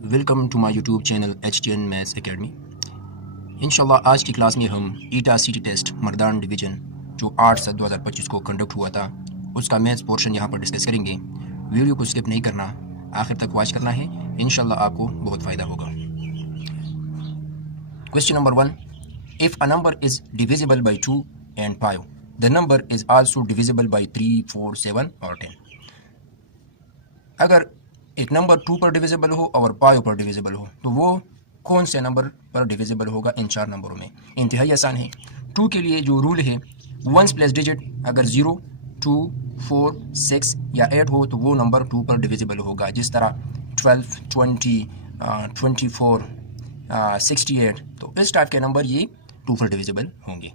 Welcome to my YouTube channel HTN maths academy. इंशाल्लाह आज की क्लास में हम ईटा सिटी टेस्ट मर्दान डिवीज़न जो 8/7/2025 को कंडक्ट हुआ था उसका मैथ्स पोर्शन यहाँ पर डिस्कस करेंगे। वीडियो को स्किप नहीं करना, आखिर तक वॉच करना है, इंशाल्लाह आपको बहुत फ़ायदा होगा। Question number 1, if a number is divisible by 2 and 5 the number is also divisible by 3, 4, 7 और 10। अगर एक नंबर 2 पर डिविजिबल हो और 5 पर डिविजिबल हो तो वो कौन से नंबर पर डिविजिबल होगा इन चार नंबरों में। इंतहाई आसान है। 2 के लिए जो रूल है, वंस प्लेस डिजिट अगर 0, 2, 4, 6 या 8 हो तो वो नंबर 2 पर डिविजिबल होगा। जिस तरह 12, 20, 24, 68, तो इस टाइप के नंबर ये 2 पर डिविजिबल होंगे।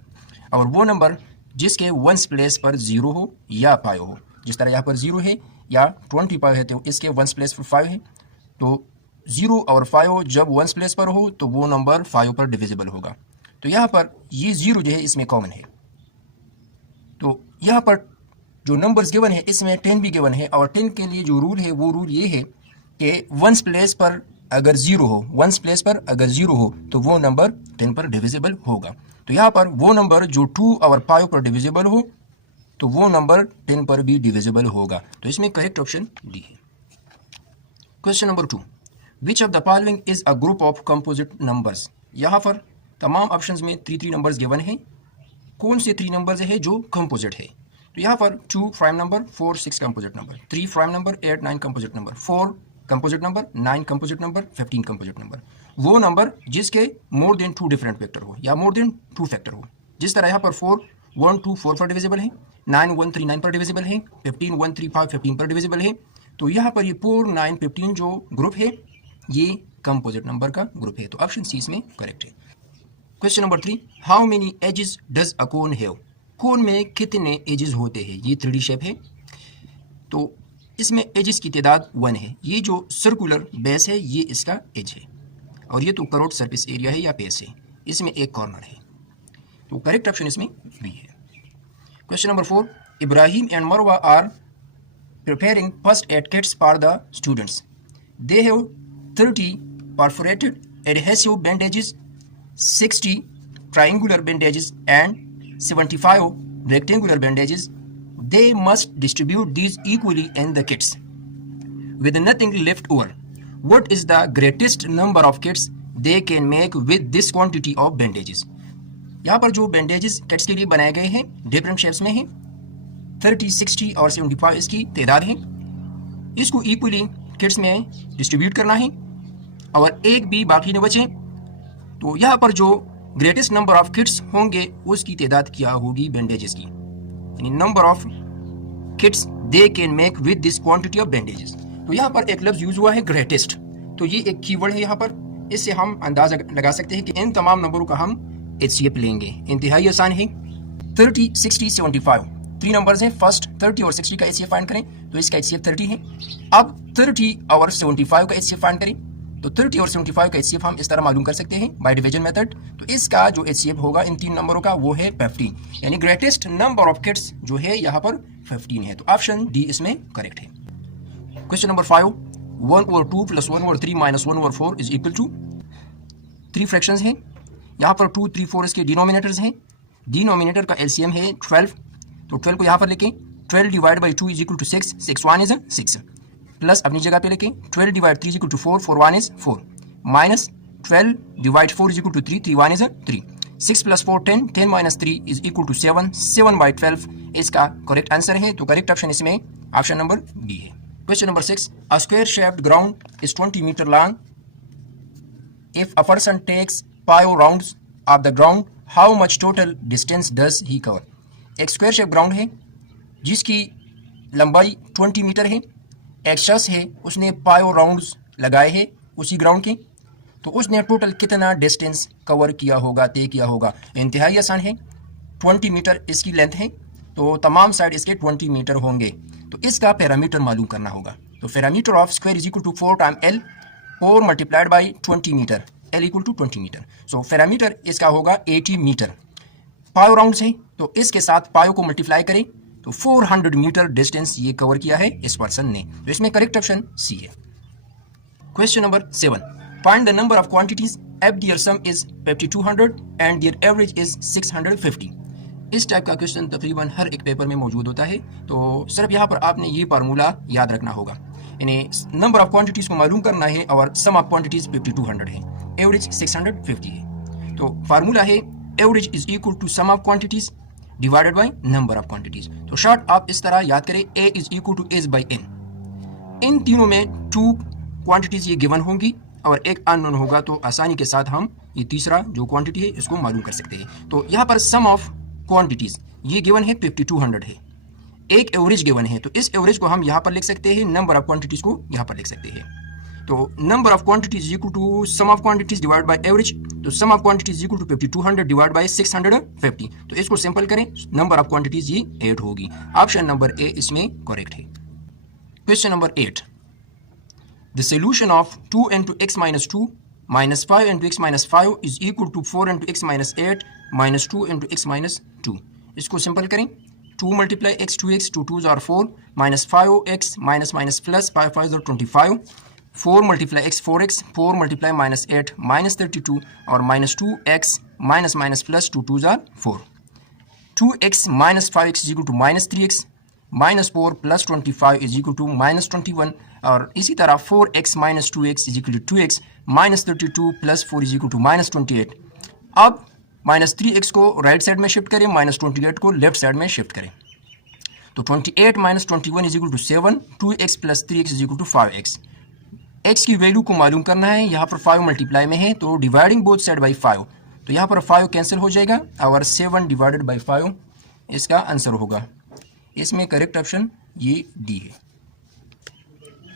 और वो नंबर जिसके वंस प्लेस पर 0 हो या 5 हो, जिस तरह यहाँ पर 0 है या 25 है तो इसके वंस प्लेस पर 5 है, तो 0 और 5 जब वंस प्लेस पर हो तो वो नंबर 5 पर डिविजिबल होगा। तो यहाँ पर ये 0 जो है इसमें कॉमन है। तो यहाँ पर जो नंबर्स गिवन है इसमें 10 भी गिवन है और 10 के लिए जो रूल है वो रूल ये है कि वंस प्लेस पर अगर 0 हो, वंस प्लेस पर अगर 0 हो तो वो नंबर 10 पर डिविजिबल होगा। तो यहाँ पर वो नंबर जो 2 और 5 पर डिविजिबल हो तो वो नंबर 10 पर भी डिविजिबल होगा। तो इसमें करेक्ट ऑप्शन डी है। Question number 2, which of the following is a group of composite numbers. यहाँ पर तमाम ऑप्शंस में 3 नंबर्स गिवन हैं। कौन से 3 नंबर्स है जो कंपोजिट है? तो यहाँ पर 2 prime number, 4, 6 composite number, 3 prime number, 8, 9 composite number, 4 composite number, 9 composite number, 15 composite number. वो नंबर जिसके मोर देन 2 डिफरेंट फैक्टर हो या मोर देन 2 फैक्टर हो। जिस तरह यहाँ पर 4 1 2 4 पर डिविजिबल है, 9 1 3 9 पर डिविजिबल है, 15 1 3 5 15 पर डिविजिबल है। तो यहाँ पर ये 4 9 15 जो ग्रुप है ये कंपोजिट नंबर का ग्रुप है। तो ऑप्शन सी इसमें करेक्ट है। Question number 3, how many edges does a cone have. Cone में कितने एजेस होते हैं? ये 3D शेप है तो इसमें एजेस की तादाद 1 है। ये जो सर्कुलर बेस है ये इसका एज है और ये तो करोड़ सरफेस एरिया है या बेस है, इसमें एक कॉर्नर है। तो करेक्ट ऑप्शन इसमें बी है। क्वेश्चन नंबर 4, इब्राहिम एंड मरवा are preparing first aid kits for the students. They have 30 perforated adhesive bandages, 60 triangular bandages and 75 rectangular bandages. They must distribute these equally in the kits with nothing left over. What is the greatest number of kits they can make with this quantity of bandages? यहाँ पर जो bandages kits के लिए बनाए गए हैं different shapes में हैं, 30, 60 और 75 इसकी तादाद है। इसको इक्वली किट्स में डिस्ट्रीब्यूट करना है और एक भी बाकी न बचे। तो यहाँ पर जो ग्रेटेस्ट नंबर ऑफ किट्स होंगे उसकी तादाद क्या होगी बैंडेजेस की, यानी number of kits they can make with this quantity of bandages. तो यहाँ पर एक लफ्ज यूज हुआ है ग्रेटेस्ट, तो ये एक कीवर्ड है यहाँ पर। इससे हम अंदाजा लगा सकते हैं कि इन तमाम नंबरों का हम HCF लेंगे। इंतहाई आसान है। 30, 60, 75 3 नंबर्स हैं। फर्स्ट 30 और 60 का HCF फाइंड करें तो इसका HCF 30 है। अब 30 और 75 का HCF फाइंड करें तो 30 और 75 का HCF हम इस तरह मालूम कर सकते हैं बाय डिवीजन मेथड। तो इसका जो HCF होगा इन 3 नंबरों का वो है 15, यानी ग्रेटेस्ट नंबर ऑफ किट्स जो है यहाँ पर 15 है। तो ऑप्शन डी इसमें करेक्ट है। Question number 5, 1/2 + 1/3 - 1/4 is equal to 3 fractions हैं। यहाँ पर 2, 3, 4 इसके डिनोमिनेटर्स हैं। डिनोमिनेटर का LCM है 12, तो 12 को यहाँ पर लिखें। 12 divide by 2 is equal to 6, 6 1 is 6, plus अपनी जगह पे लिखें 12 divide 3 is equal to 4, 4 1 is 4, minus 12 divide 4 is equal to 3, 3 1 is 3, 6 + 4 10, 10 - 3 is equal to 7, 7/12 इसका करेक्ट आंसर है। तो करेक्ट ऑप्शन इसमें ऑप्शन नंबर बी है। Question number 6, a square shaped ground is 20 metre long. If a person takes 5 rounds of the ground how much total distance does he cover. एक square shape ground है जिसकी लंबाई 20 metre है। एक शख्स है उसने 5 राउंड्स लगाए हैं उसी ग्राउंड के, तो उसने टोटल कितना डिस्टेंस कवर किया होगा, तय किया होगा। इंतहाई आसान है। 20 मीटर इसकी लेंथ है तो तमाम साइड इसके 20 मीटर होंगे। तो इसका पैरामीटर मालूम करना होगा। तो parameter of square is equal to 4 time L, 4 multiplied by 20 metre, L equal to 20 metre. So parameter इसका होगा 80 मीटर। 5 राउंड्स हैं तो इसके साथ 5 को मल्टीप्लाई करें तो 400 मीटर डिस्टेंस ये कवर किया है इस पर्सन ने। तो इसमें करेक्ट ऑप्शन सी है। Question number 7. Find the number of quantities if their sum is 5200 and their average is 650. इस टाइप का क्वेश्चन तकरीबन हर एक पेपर में मौजूद होता है, तो सिर्फ यहाँ पर आपने ये फार्मूला याद रखना होगा। इन्हें नंबर ऑफ क्वांटिटीज़ को मालूम करना है और सम ऑफ क्वांटिटीज़ 5200 है, एवरेज 650 है। तो फार्मूला है average is equal to sum of quantities divided by number of quantities. तो शॉर्ट आप इस तरह याद करें, A is equal to S by N. इन तीनों में 2 क्वांटिटीज़ ये गिवन होंगी और एक अननोन होगा, तो आसानी के साथ हम ये तीसरा जो क्वांटिटी है इसको मालूम कर सकते हैं। तो यहाँ पर सम ऑफ क्वांटिटीज़ ये गिवन है 5200 है, एक एवरेज गिवन है, तो इस एवरेज को हम यहाँ पर लिख सकते हैं, नंबर ऑफ क्वांटिटीज़ को यहाँ पर लिख सकते हैं। तो number of quantities equal to sum of quantities divide by average, तो sum of quantities equal to 5200 divide by 650। तो इसको सिंपल करें, नंबर ऑफ क्वांटिटीज ये 8 होगी। ऑप्शन नंबर ए इसमें करेक्ट है। Question number 8. The solution of 2 into x minus 2 minus 5 into x minus 5 is equal to 4 into x minus 8 minus 2 into x minus 2. इसको simple करें, 2 multiply x 2x, 2 2s are 4, minus 5x minus minus plus 5 5s are 25, 4 multiply x 4x, 4 multiply minus 8 minus 32 और minus 2x minus minus plus 2 2s are 4. 2x minus 5x is equal to minus 3x, minus 4 plus 25 is equal to minus 21 और इसी तरह 4x minus 2x is equal to 2x, minus 32 plus 4 is equal to minus 28. अब minus 3x को right side में shift करें, minus 28 को left side में shift करें, तो 28 minus 21 is equal to 7, 2x plus 3x is equal to 5x. x की value को मालूम करना है, यहाँ पर 5 मल्टीप्लाई में है, तो डिवाइडिंग बोथ साइड बाई 5, तो यहाँ पर 5 कैंसिल हो जाएगा और 7 डिवाइडेड बाई 5 इसका आंसर होगा। इसमें करेक्ट ऑप्शन ये डी है।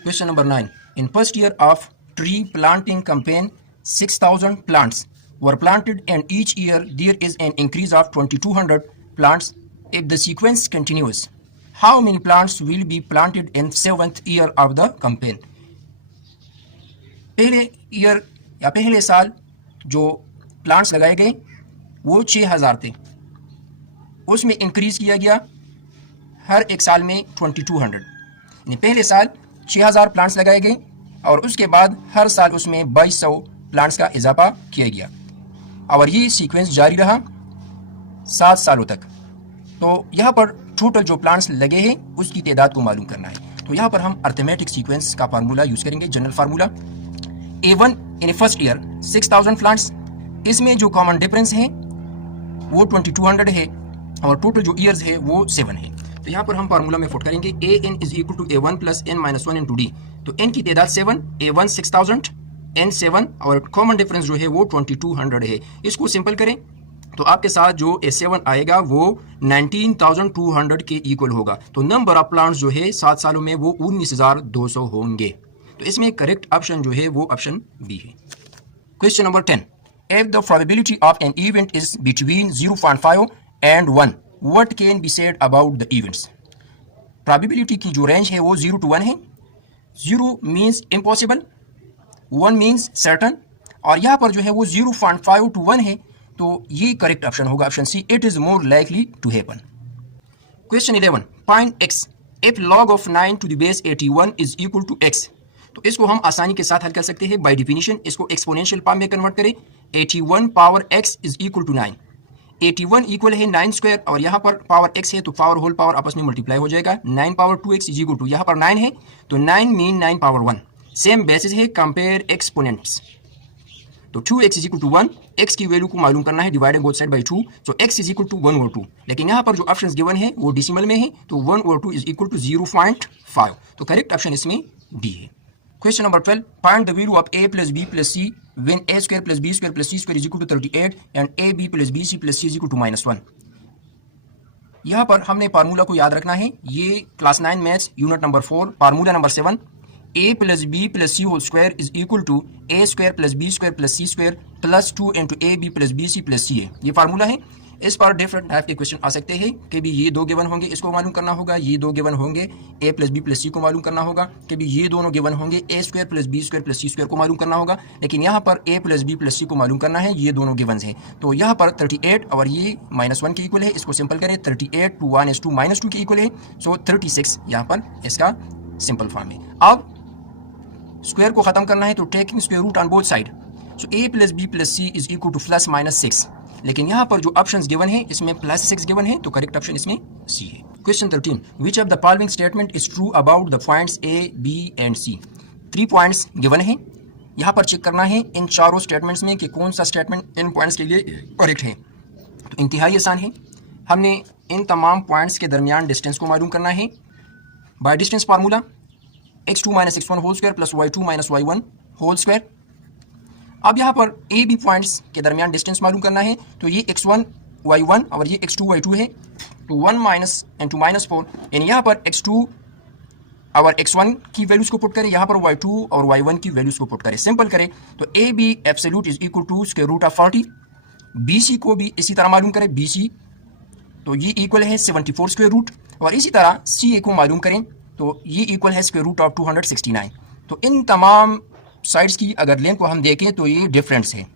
Question number 9. In first year of tree planting campaign 6000 plants were planted and each year there is an increase of 2200 plants. If the sequence continuous, how many plants will be planted in 7th year of the campaign. पहले year या पहले साल जो plants लगाए गए वो 6000 थे, उसमें इंक्रीज किया गया हर एक साल में 2200, यानी पहले साल 6000 प्लांट्स लगाए गए और उसके बाद हर साल उसमें 2200 प्लांट्स का इजाफा किया गया और ये सीक्वेंस जारी रहा 7 सालों तक। तो यहाँ पर टोटल जो प्लांट्स लगे हैं उसकी तादाद को मालूम करना है। तो यहाँ पर हम अर्थमेटिक सीक्वेंस का फार्मूला यूज़ करेंगे, जनरल फार्मूला। A1 इन फर्स्ट ईयर 6000 प्लांट्स, इसमें जो कॉमन डिफरेंस है वो 2200 है और टोटल जो ईयर्स है वो 7 है। तो यहाँ पर हम फार्मूला में फुट करेंगे, A N is equal to A1 plus n minus 1 into D. तो n की तादाद 7, A1 6000, n 7 और कॉमन डिफरेंस जो है वो 2200 है। इसको सिंपल करें तो आपके साथ जो A7 आएगा वो 19200 के इक्वल होगा। तो नंबर ऑफ प्लांट्स जो है 7 सालों में वो 19200 होंगे। तो इसमें करेक्ट ऑप्शन जो है वो ऑप्शन बी है। Question number 10. If the probability of an event is between 0.5 and 1, what can be said about the events. Probability की जो रेंज है वो 0 to 1 है। 0 मीन्स इम्पॉसिबल, 1 मीन्स सर्टन और यहाँ पर जो है वो 0.5 to 1 है, तो ये करेक्ट ऑप्शन होगा, option C, it is more likely to happen. Question 11. Find x if log of 9 to the base 81 is equal to x. तो इसको हम आसानी के साथ हल कर सकते हैं बाय डिफिनीशन। इसको एक्सपोनेंशियल फॉर्म में कन्वर्ट करें, 81 power x is equal to 9। 81 equal है 9 स्क्वायर और यहाँ पर पावर x है तो पावर होल पावर आपस में मल्टीप्लाई हो जाएगा। 9 power 2x is equal to, यहाँ पर 9 है तो 9 मीन 9 पावर 1। सेम बेसिस है, कंपेयर एक्सपोनेंट्स। तो 2x is equal to 1, x की वैल्यू को मालूम करना है divided both side by 2, so x is equal to 1 और 2। लेकिन यहाँ पर जो ऑप्शंस गिवन है वो डेसिमल में है, तो 1 और 2 इज इक्वल टू 0.5। तो करेक्ट ऑप्शन इसमें डी है। Question number 12. Find the value of a plus b plus c when a square plus b square plus c square is equal to 38 and ab plus bc plus c is equal to -1. यहाँ पर हमने formula को याद रखना है। ये class 9 maths unit number 4 formula number 7, a plus b plus c whole square is equal to a square plus b square plus c square plus 2 into ab plus bc plus c है। ये formula है। इस पर different type के question आ सकते हैं कि भी ये 2 गिवन होंगे, इसको मालूम करना होगा, ये 2 गिवन होंगे, a plus B plus C को मालूम करना होगा, कि भी ये दोनों गिवन होंगे, a square plus B square plus C square को मालूम करना होगा। लेकिन यहाँ पर a plus B plus C को मालूम करना है, ये दोनों गिवन्स हैं। तो यहाँ पर 38 और ये -1 के इक्वल है, इसको सिंपल करें, 38 to 1 is to -2 के इक्वल है, सो 36 यहाँ पर इसका सिंपल फॉर्म है। अब स्क्वायर को ख़त्म करना है तो taking square root on both side, so a plus B plus C is equal to plus minus 6। लेकिन यहाँ पर जो ऑप्शंस गिवन है इसमें प्लस 6 गिवन है, तो करेक्ट ऑप्शन इसमें सी है। Question 13, which of the following statement is true about the points A B and C. 3 points given है, यहाँ पर चेक करना है इन चारों स्टेटमेंट्स में कि कौन सा स्टेटमेंट इन पॉइंट्स के लिए करेक्ट है। तो इंतहाई आसान है, हमने इन तमाम पॉइंट्स के दरमियान डिस्टेंस को मालूम करना है by distance formula x2 minus x1 whole square plus y2 minus y1 whole square. अब यहाँ पर ए बी पॉइंट्स के दरमियान डिस्टेंस मालूम करना है, तो ये x1 y1 और ये x2 y2 है, तो 1 माइनस इंटू माइनस 4, यानी यहाँ पर x2 और x1 की वैल्यूज़ को पुट करें, यहाँ पर y2 और y1 की वैल्यूज़ को पुट करें, सिंपल करें तो A B absolute is equal to square root of 40। B C को भी इसी तरह मालूम करें, बी सी तो ये इक्वल है 74 स्क्वायर रूट, और इसी तरह सी ए को मालूम करें तो ये इक्वल है स्क्वायर रूट ऑफ 269। तो इन तमाम साइड्स की अगर लेंथ को हम देखें तो ये डिफरेंस है।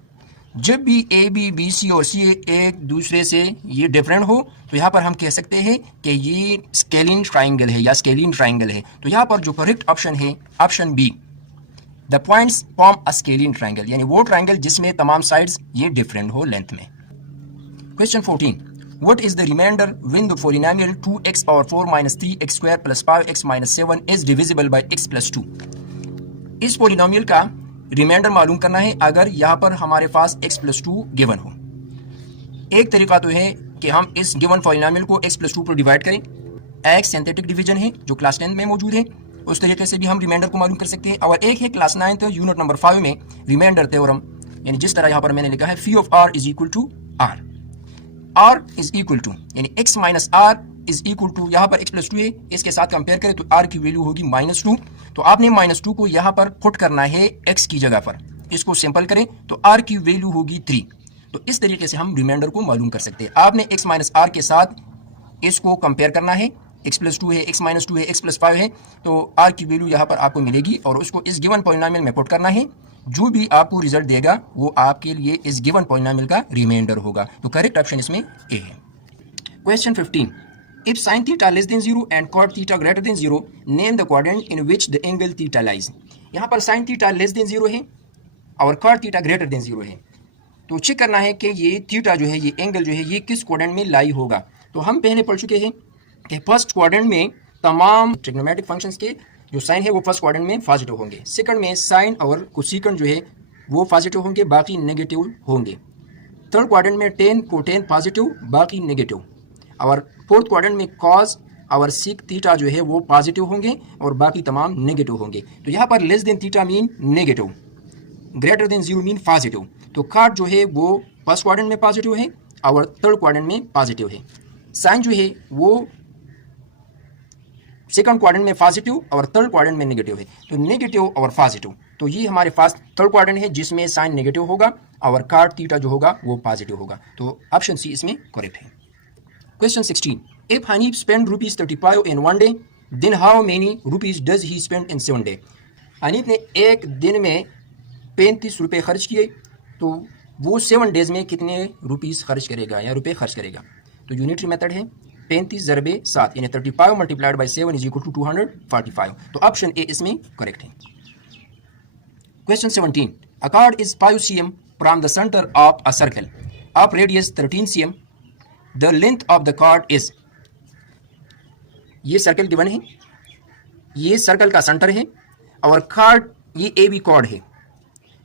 जब भी ए बी बी सी और सी एक दूसरे से ये डिफरेंट हो तो यहाँ पर हम कह सकते हैं कि ये स्केलिन ट्राइंगल है या स्केलिन ट्राइंगल है। तो यहाँ पर जो करेक्ट ऑप्शन है option B, the points form a scalene triangle, यानी वो ट्राइंगल जिसमें तमाम साइड्स ये डिफरेंट हो लेंथ में। Question 14, what is the remainder when the polynomial 2x power 4 minus 3x square plus 5x minus 7 is divisible by x plus 2। इस polynomial का reminder मालूम करना है अगर यहाँ पर हमारे पास x plus 2 गिवन हो। एक तरीका तो है कि हम इस गिवन पोलिनोमियल को x plus 2 पर डिवाइड करें, एक सिंथेटिक डिवीजन है जो क्लास 10 में मौजूद है, उस तरीके से भी हम रिमाइंडर को मालूम कर सकते हैं। और एक है क्लास 9 यूनिट नंबर 5 में रिमाइंडर थ्योरम, यानी जिस तरह यहाँ पर मैंने लिखा है phi of r is equal to r, r is equal to यानी x minus r is equal to, यहाँ पर x प्लस 2 है, इसके साथ कंपेयर करें तो r की वैल्यू होगी -2। तो आपने -2 को यहाँ पर पुट करना है x की जगह पर, इसको सिंपल करें तो r की वैल्यू होगी 3। तो इस तरीके से हम रिमाइंडर को मालूम कर सकते हैं। आपने x माइनस r के साथ इसको कंपेयर करना है, x प्लस 2 है, x माइनस 2 है, x प्लस 5 है, तो r की वैल्यू यहाँ पर आपको मिलेगी और उसको इस गिवन पॉलिनोमियल में पुट करना है। जो भी आपको रिजल्ट देगा वो आपके लिए इस गिवन पॉलिनोमियल का रिमाइंडर होगा। तो करेक्ट ऑप्शन इसमें ए है। Question 15, if sin theta less than 0 and cot theta greater than 0 name the quadrant in which the angle theta lies. यहाँ पर sin थीटा लेस देन 0 है और cot थीटा ग्रेटर देन 0 है, तो चेक करना है कि ये थीटा जो है, ये एंगल जो है, ये किस क्वाड्रेंट में लाई होगा। तो हम पहले पढ़ चुके हैं कि फर्स्ट क्वाड्रेंट में तमाम ट्रिग्नोमेट्रिक फंक्शंस के जो साइन है वो फर्स्ट क्वाड्रेंट में पॉजिटिव होंगे, सेकंड में साइन और कोसेकंड जो है वो पॉजिटिव होंगे, बाकी नेगेटिव होंगे। थर्ड क्वाड्रेंट में टेन कोटेन पॉजिटिव, बाकी नेगेटिव। और फोर्थ क्वाड्रेंट में कॉस और सीक थीटा जो है वो पॉजिटिव होंगे और बाकी तमाम नेगेटिव होंगे। तो यहाँ पर less than theta mean negative, greater than 0 mean positive. तो कॉट जो है वो फर्स्ट क्वाड्रेंट में पॉजिटिव है और थर्ड क्वाड्रेंट में पॉजिटिव है। साइन जो है वो सेकंड क्वाड्रेंट में पॉजिटिव और थर्ड क्वाड्रेंट में नेगेटिव है। तो नेगेटिव और पॉजिटिव, तो ये हमारे पास थर्ड क्वाड्रेंट है जिसमें साइन नेगेटिव होगा और कॉट थीटा जो होगा वो पॉजिटिव होगा। तो ऑप्शन सी इसमें करेक्ट है। Question 16, if Hanif spend ₹35 in 1 day then how many rupees does he spend in 7 day. Hanif ने एक दिन में 35 रुपये खर्च किए, तो वो 7 डेज में कितने रुपीस खर्च करेगा या रुपये खर्च करेगा। तो यूनिटरी मेथड है 35 ज़रबे 7 यानी 35 multiplied by 7 is equal to 245। तो ऑप्शन ए इसमें करेक्ट है। Question 17, a chord is 5 cm from the centre of a circle of radius 13 cm, the length of the chord is. ये सर्कल गिवन है, ये circle का centre है और card ये ए बी कार्ड है।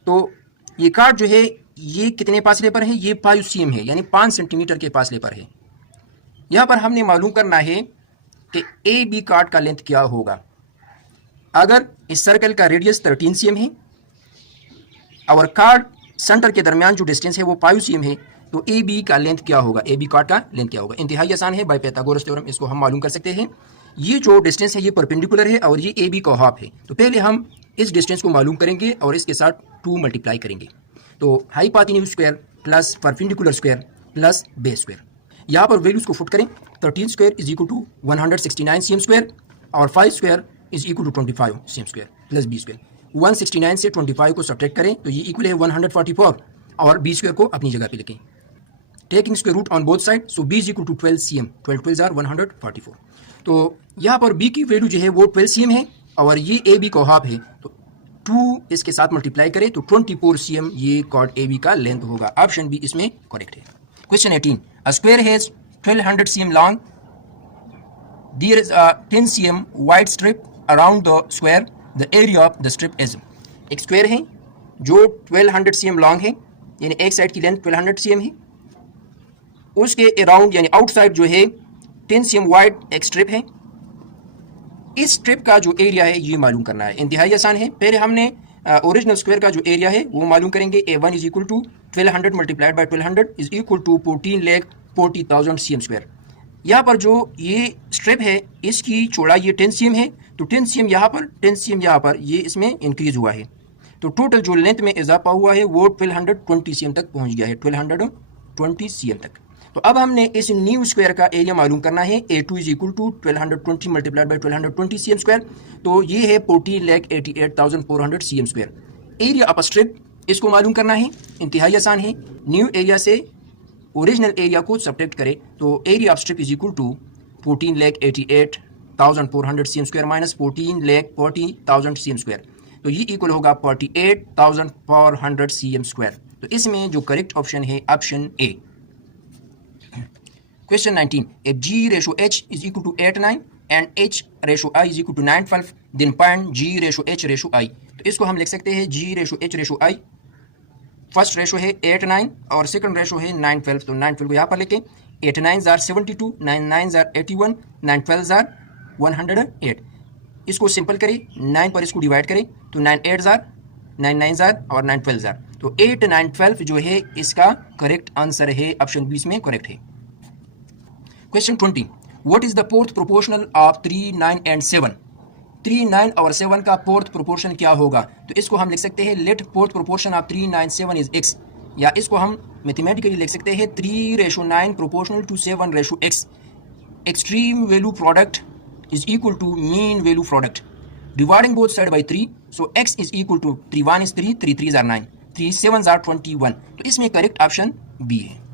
तो ये कार्ड जो है ये कितने फासले पर है, ये 5 cm है यानी 5 सेंटीमीटर के फासले पर है। यहाँ पर हमने मालूम करना है कि ए बी कार्ड का लेंथ क्या होगा। अगर इस सर्कल का रेडियस 13 cm है और कार्ड सेंटर के दरमियान जो डिस्टेंस है वो 5 cm है, तो ए बी का लेंथ क्या होगा, ए बी कार्ड का लेंथ क्या होगा। इंतहाई आसान है, बाय पाइथागोरस थ्योरम इसको हम मालूम कर सकते हैं। ये जो डिस्टेंस है ये परपेंडिकुलर है और ये ए बी का हाफ है। तो पहले हम इस डिस्टेंस को मालूम करेंगे और इसके साथ 2 मल्टीप्लाई करेंगे। तो hypotenuse square plus perpendicular square plus base square, यहाँ पर वैल्यूज को फुट करें। 13 square is equal to 169 cm square और 5 square is equal to 25 cm square plus B square. 169 से 25 को सब्ट्रैक्ट करें तो ये इक्वल है 144 और बी स्क्वायर को अपनी जगह पे लिखें। Taking square root on both side, so B is equal to 12 cm, 12 12 are 144। तो यहाँ पर बी की वैल्यू जो है वो 12 cm है और ये ए बी का हाफ है, तो 2 इसके साथ मल्टीप्लाई करें तो 24 cm ये कॉर्ड AB का लेंथ होगा। ऑप्शन बी इसमें करेक्ट है। Question 18, a square has 1200 cm long, there is a 10 cm wide strip around the square, the area of the strip is. एक स्क्वायर है जो 1200 cm लॉन्ग है, यानी एक साइड की लेंथ 1200 cm है, उसके अराउंड यानी आउटसाइड जो है 10 cm वाइड एक स्ट्रिप है। इस स्ट्रिप का जो एरिया है ये मालूम करना है। इंतहाई आसान है। पहले हमने ओरिजिनल स्क्वायर का जो एरिया है वो मालूम करेंगे। A1 is equal to 1200 multiplied by 1200 is equal to 14,40,000 cm square. यहाँ पर जो ये स्ट्रिप है इसकी चौड़ाई ये 10 cm है, तो 10 cm यहाँ पर, 10 cm यहाँ पर, ये इसमें इंक्रीज हुआ है, तो टोटल जो लेंथ में इजाफा हुआ है वो 1220 cm तक पहुँच गया है, 1220 cm तक। तो अब हमने इस न्यू स्क्वायर का एरिया मालूम करना है। A2 is equal to 1220 multiplied by 1220 cm square, तो ये है 14,88,400 cm square. Area of strip इसको मालूम करना है, इंतहाई आसान है। न्यू एरिया से ओरिजिनल एरिया को सब्ट्रैक्ट करें तो area of strip is equal to 14,88,400 cm square minus 14,40,000 cm square, तो ये इक्वल होगा 48,400 cm स्क्वायर। तो इसमें जो करेक्ट ऑप्शन है option A. Question 19, if G ratio H is equal to 8:9 and H ratio I is equal to 9:12, then find G ratio H ratio I। तो इसको हम लिख सकते हैं G ratio H ratio I, first ratio है 8:9 और second ratio है 9:12, तो 9:12 को यहाँ पर लेके 8 9s are 72, 9 9s are 81, 9 12s are 108। इसको सिंपल करें, 9 पर इसको डिवाइड करें तो 9 8s are 9 9s are और 9 12s are, तो 8 9 12 जो है इसका करेक्ट आंसर है, ऑप्शन बी में करेक्ट है। Question 20, what is the fourth proportional of 3 9 and 7। 3 9 और 7 का फोर्थ प्रोपोर्शन क्या होगा, तो इसको हम लिख सकते हैं let fourth proportion of 3 9 7 is x, या इसको हम मैथमेटिकली लिख सकते हैं 3:9 proportional to 7:x। Extreme value product is equal to mean value product, dividing both side by 3, so x is equal to 3 1 is 3, 3 3s are 9, 3 7s are 21, तो इसमें correct option B है।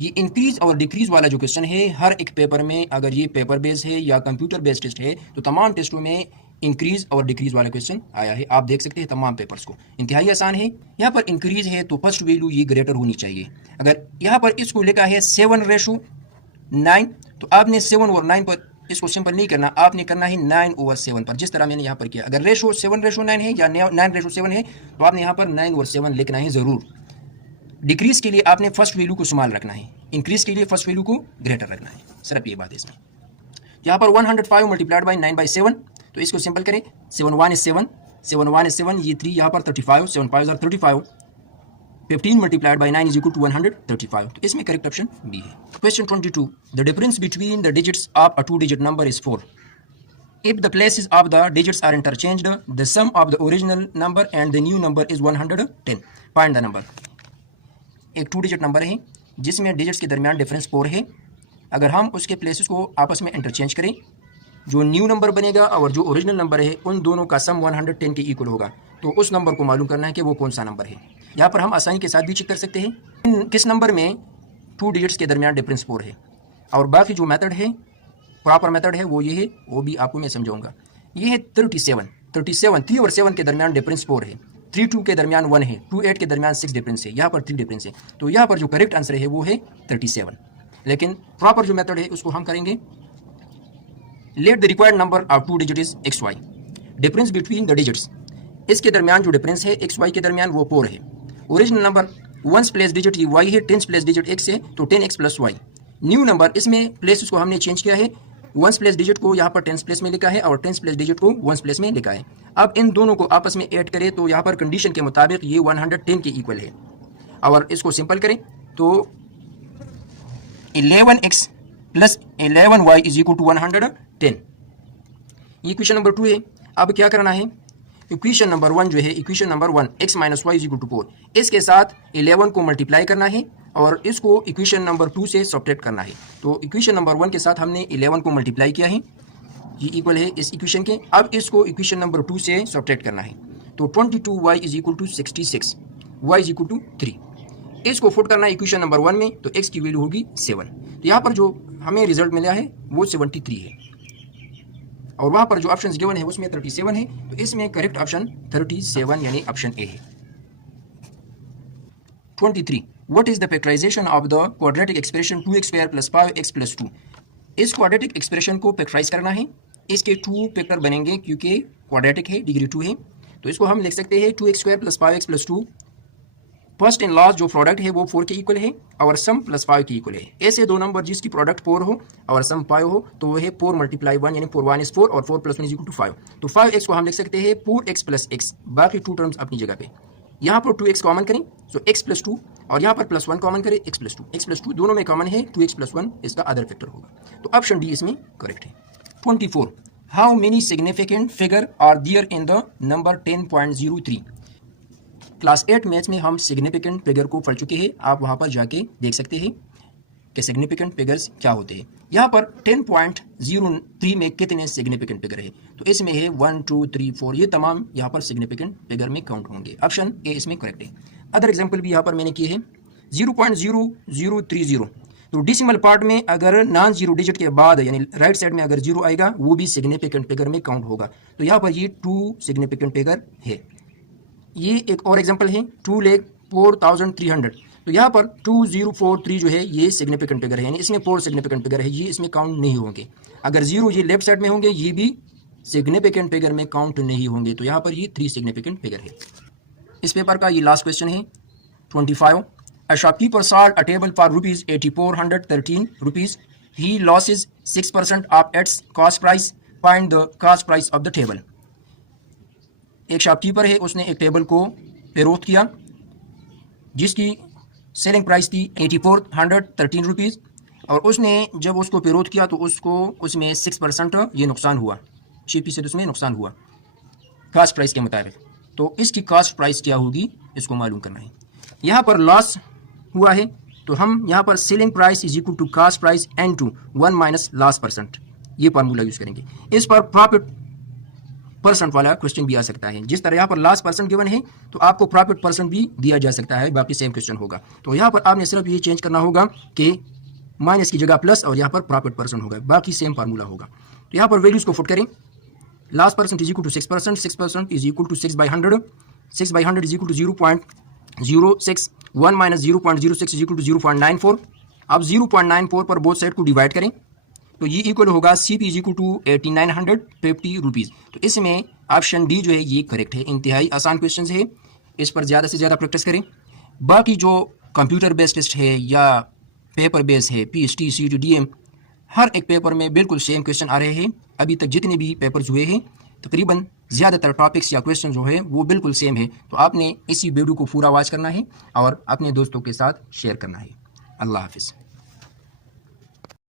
ये इंक्रीज और decrease वाला जो question है हर एक paper में, अगर ये पेपर बेस्ड है या कंप्यूटर बेस्ड टेस्ट है तो तमाम टेस्टों में इंक्रीज और डिक्रीज वाला क्वेश्चन आया है। आप देख सकते हैं तमाम पेपर्स को, इंतहाई आसान है। यहाँ पर इंक्रीज है तो फर्स्ट वैल्यू ये ग्रेटर होनी चाहिए। अगर यहाँ पर इसको लिखा है 7:9, तो आपने 7 और 9 पर इसको सिंपल नहीं करना, आपने करना है 9/7 पर, जिस तरह मैंने यहाँ पर किया। अगर रेशो 7:9 है या 9:7 है तो आपने यहाँ पर 9/7 लिखना है ज़रूर। डिक्रीज के लिए आपने फर्स्ट वैल्यू को स्मॉल रखना है, इंक्रीज के लिए फर्स्ट वैल्यू को ग्रेटर रखना है, सिर्फ ये बात है इसमें। यहाँ पर 105 मल्टीप्लाइड बाई 9/7, तो इसको सिंपल करें, 7 1 is 7, 7 1 is 7, ये 3 यहाँ पर 35, 7 5s are 35, 15 multiplied by 9 is equal to 135, तो इसमें करेक्ट ऑप्शन बी है। Question 22, the difference between the digits of a 2 digit number is 4। If the places of the digits are interchanged, the sum of the original number and the new number is 110. Find the number। एक 2 digit number है जिसमें digits के दरमियान difference 4 है। अगर हम उसके places को आपस में इंटरचेंज करें, जो न्यू नंबर बनेगा और जो ओरिजिनल नंबर है उन दोनों का सम 110 के इक्वल होगा, तो उस नंबर को मालूम करना है कि वो कौन सा नंबर है। यहाँ पर हम आसानी के साथ भी चेक कर सकते हैं किस नंबर में 2 डिजिट्स के दरमियान डिफरेंस 4 है, और बाकी जो मेथड है, प्रॉपर मेथड है वो ये है, वो भी आपको मैं समझाऊंगा। ये है 37, 3 और 7 के दरमियान डिफरेंस 4 है, 3 2 के दरमियान 1 है, 2 8 के दरमियान 6 डिफरेंस है, यहाँ पर 3 डिफरेंस है, तो यहाँ पर जो करेक्ट आंसर है वो है 37। लेकिन प्रॉपर जो मेथड है उसको हम करेंगे, let the required number of 2 digit is XY, difference between the digits, इसके दरमियान जो डिफरेंस है XY के दरमियान वो 4 है। Original number 1s place digit ये Y है, 10s प्लेस डिजिट X है, तो 10x plus Y। New number, इसमें प्लेस को हमने चेंज किया है, 1s प्लेस डिजिट को यहाँ पर 10s प्लेस में लिखा है और 10s प्लेस डिजिट को 1s प्लेस में लिखा है। अब इन दोनों को आपस में ऐड करें तो यहाँ पर कंडीशन के मुताबिक ये 110 के इक्वल है, और इसको सिंपल करें तो 11x plus 11y is equal to 110। ये इक्वेशन नंबर 2 है। अब क्या करना है, इक्वेशन नंबर 1 जो है, equation number 1 x minus Y is equal to 4, इसके साथ 11 को मल्टीप्लाई करना है और इसको इक्वेशन नंबर 2 से सब्ट्रैक्ट करना है। तो इक्वेशन नंबर 1 के साथ हमने 11 को मल्टीप्लाई किया है, ये इक्वल है इस इक्वेशन के। अब इसको इक्वेशन नंबर 2 से सब्ट्रैक्ट करना है, तो 22y is equal to 66, y is equal to 3। इसको फुट करना है इक्वेशन नंबर 1 में, तो x की वैल्यू होगी 7। तो यहाँ पर जो हमें रिजल्ट मिला है वो 73 है। और वहाँ पर जो ऑप्शन गिवन है उसमें 37 है, तो इसमें करेक्ट ऑप्शन 37 यानी ऑप्शन ए है। 23. What is the factorization of the quadratic expression 2x square plus 5x plus 2? इस क्वाड्रेटिक एक्सप्रेशन को फैक्टराइज करना है। इसके 2 फैक्टर बनेंगे क्योंकि क्वाड्रेटिक है, डिग्री 2 है, तो इसको हम लिख सकते हैं 2x square plus 5x plus 2। First and last जो प्रोडक्ट है वो 4 के इक्वल है और सम प्लस 5 के इक्वल है। ऐसे दो नंबर जिसकी प्रोडक्ट 4 हो और सम 5 हो तो वो है 4 मल्टीप्लाई 1 यानी 4 1 इज 4 और 4 प्लस 1 इज इक्वल टू 5। तो 5x को हम लिख सकते हैं 4x प्लस x, बाकी 2 टर्म्स अपनी जगह पे। यहाँ पर 2x कॉमन करें सो x प्लस 2 और यहाँ पर प्लस 1 कॉमन करें x प्लस 2 दोनों में कॉमन है 2x प्लस 1 इसका अदर फैक्टर होगा, तो ऑप्शन डी इसमें करेक्ट है। 24. How many significant figure are there in the number 10.03? Class 8 maths में हम सिग्निफिकेंट फिगर को पढ़ चुके हैं, आप वहाँ पर जाके देख सकते हैं कि सिग्निफिकेंट फिगर्स क्या होते हैं। यहाँ पर 10.03 में कितने सिग्निफिकेंट फिगर है, तो इसमें है 1 2 3 4, ये तमाम यहाँ पर सिग्निफिकेंट फिगर में काउंट होंगे। ऑप्शन ए इसमें करेक्ट है। अदर एग्जाम्पल भी यहाँ पर मैंने किए हैं। 0.0030, तो डिसिमल पार्ट में अगर नॉन जीरो डिजिट के बाद यानी राइट साइड में अगर जीरो आएगा वो भी सिग्निफिकेंट फिगर में काउंट होगा, तो यहाँ पर ये 2 सिग्निफिकेंट फिगर है। ये एक और एग्जांपल है 2,04,300, तो यहाँ पर 2043 जो है ये सिग्निफिकेंट फिगर है, यानी इसमें 4 सिग्निफिकेंट फिगर है, ये इसमें काउंट नहीं होंगे। अगर जीरो ये लेफ्ट साइड में होंगे ये भी सिग्निफिकेंट फिगर में काउंट नहीं होंगे, तो यहाँ पर ये 3 सिग्निफिकेंट फिगर है। इस पेपर का ये लास्ट क्वेश्चन है 25. A shopkeeper sold a table for ₹8,413. He loses 6% of its cost price. Find the cost price of the table. एक शॉपकीपर है, उसने एक टेबल को फरोख्त किया जिसकी सेलिंग प्राइस थी 8,413 रुपीज़, और उसने जब उसको फरोख्त किया तो उसको उसमें 6% ये नुकसान हुआ, 6% उसमें नुकसान हुआ कास्ट प्राइस के मुताबिक। तो इसकी कास्ट प्राइस क्या होगी इसको मालूम करना है। यहाँ पर लॉस हुआ है तो हम यहाँ पर selling price is equal to cost price into 1 minus loss percent, ये फार्मूला यूज़ करेंगे। इस पर प्रॉफिट परसेंट वाला क्वेश्चन भी आ सकता है। जिस तरह यहाँ पर लॉस परसेंट गिवन है तो आपको प्रॉफिट परसेंट भी दिया जा सकता है, बाकी सेम क्वेश्चन होगा। तो यहाँ पर आपने सिर्फ ये चेंज करना होगा कि माइनस की जगह प्लस और यहाँ पर प्रॉफिट परसेंट होगा, बाकी सेम फार्मूला होगा। तो यहाँ पर वैल्यूज़ को फुट करें। Loss percent is equal to 6%, 6% is equal to 6/100, 6/100 is equal to 0.06, 1 minus 0.06 is equal to 0.94। अब 0.94 पर बोथ साइड को डिवाइड करें तो ये इक्वल होगा CP is equal to 8,950 rupees. तो इसमें ऑप्शन डी जो है ये करेक्ट है। इंतहाई आसान क्वेश्चन है, इस पर ज़्यादा से ज़्यादा प्रैक्टिस करें। बाकी जो कंप्यूटर बेस्ड टेस्ट है या पेपर बेस्ड है PST CT DM, हर एक पेपर में बिल्कुल सेम क्वेश्चन आ रहे हैं। अभी तक जितने भी पेपर्स हुए हैं तकरीबन ज़्यादातर टॉपिक्स या क्वेश्चन जो है वो बिल्कुल सेम है। तो आपने इसी वीडियो को पूरा वॉच करना है और अपने दोस्तों के साथ शेयर करना है। अल्लाह हाफिज़।